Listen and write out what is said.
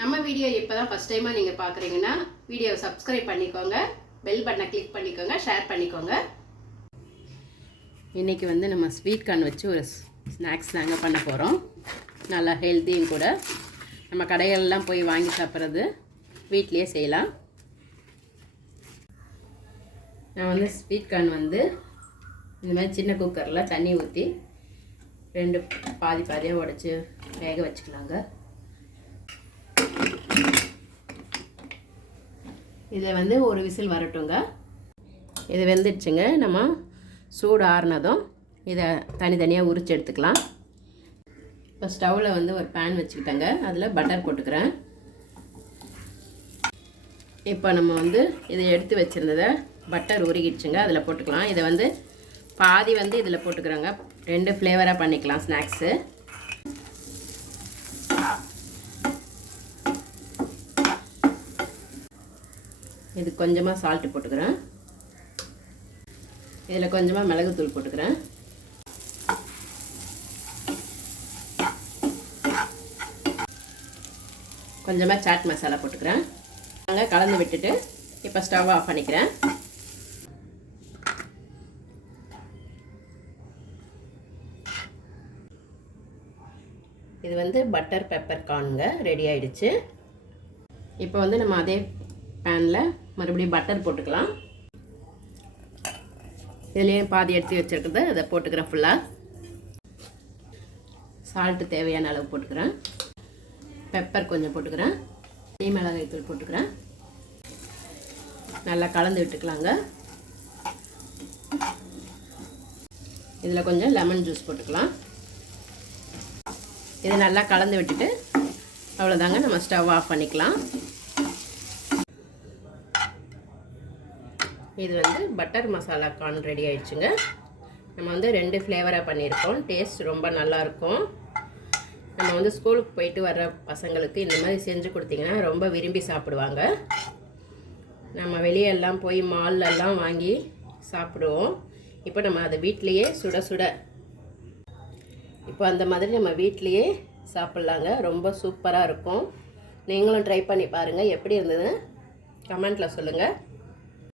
நம்ம வீடியோ இப்போ தான் ஃபஸ்ட் டைமாக நீங்கள் பார்க்குறீங்கன்னா வீடியோவை சப்ஸ்கிரைப் பண்ணிக்கோங்க, பெல் பட்டனை கிளிக் பண்ணிக்கோங்க, ஷேர் பண்ணிக்கோங்க. இன்றைக்கி வந்து நம்ம ஸ்வீட் கார்ன் வச்சு ஒரு ஸ்நாக்ஸ் நாங்கள் பண்ண போகிறோம். நல்லா ஹெல்த்தியும் கூட. நம்ம கடைகள்லாம் போய் வாங்கி சாப்பிட்றது வீட்லேயே செய்யலாம். நான் வந்து ஸ்வீட் கார்ன் வந்து இந்த மாதிரி சின்ன குக்கரில் தண்ணி ஊற்றி 2 பாதியாக உடைச்சி வேக வச்சுக்கலாங்க. இதை வந்து ஒரு விசில் வரட்டுங்க. இது வெந்துடுச்சுங்க. நம்ம சூடு ஆறுனதும் இதை தனித்தனியாக உரித்து எடுத்துக்கலாம். இப்போ ஸ்டவ்வில் வந்து ஒரு பேன் வச்சுக்கிட்டேங்க. அதில் பட்டர் போட்டுக்கிறேன். இப்போ நம்ம வந்து இதை எடுத்து வச்சுருந்ததை பட்டர் உருகிடுச்சுங்க, அதில் போட்டுக்கலாம். இதை வந்து பாதி வந்து இதில் போட்டுக்கிறோங்க. 2 ஃப்ளேவராக பண்ணிக்கலாம் ஸ்நாக்ஸு. இது கொஞ்சமாக சால்ட்டு போட்டுக்கிறேன். இதில் கொஞ்சமாக மிளகுத்தூள் போட்டுக்கிறேன். கொஞ்சமாக சாட் மசாலா போட்டுக்கிறேன். நாங்கள் கலந்து விட்டுட்டு இப்போ ஸ்டவ் ஆஃப் பண்ணிக்கிறேன். இது வந்து பட்டர் பெப்பர் கார்னுங்க ரெடி ஆகிடுச்சு. இப்போ வந்து நம்ம அதே பேனில் மறுபடியும் பட்டர் போட்டுக்கலாம். இதுலேயும் பாதி எடுத்து வச்சுருக்குறது அதை போட்டுக்கிறேன் ஃபுல்லாக. சால்ட்டு தேவையான அளவு போட்டுக்கிறேன். பெப்பர் கொஞ்சம் போட்டுக்கிறேன். மிளகாய் தூள் போட்டுக்கிறேன். நல்லா கலந்து விட்டுக்கலாங்க. இதில் கொஞ்சம் லெமன் ஜூஸ் போட்டுக்கலாம். இதை நல்லா கலந்து விட்டுட்டு அவ்வளோதாங்க, நம்ம ஸ்டவ் ஆஃப் பண்ணிக்கலாம். இது வந்து பட்டர் மசாலா கார்ன் ரெடி ஆயிடுச்சுங்க. நம்ம வந்து 2 ஃப்ளேவராக பண்ணியிருக்கோம். டேஸ்ட் ரொம்ப நல்லாயிருக்கும். நம்ம வந்து ஸ்கூலுக்கு போயிட்டு வர்ற பசங்களுக்கு இந்த மாதிரி செஞ்சு கொடுத்தீங்கன்னா ரொம்ப விரும்பி சாப்பிடுவாங்க. நம்ம வெளியெல்லாம் போய் மால்லெல்லாம் வாங்கி சாப்பிடுவோம். இப்போ நம்ம அதை வீட்லேயே சுட சுட இப்போ அந்த மாதிரி நம்ம வீட்லேயே சாப்பிட்லாங்க. ரொம்ப சூப்பராக இருக்கும். நீங்களும் ட்ரை பண்ணி பாருங்கள். எப்படி இருந்ததுன்னு கமெண்ட்டில் சொல்லுங்கள்.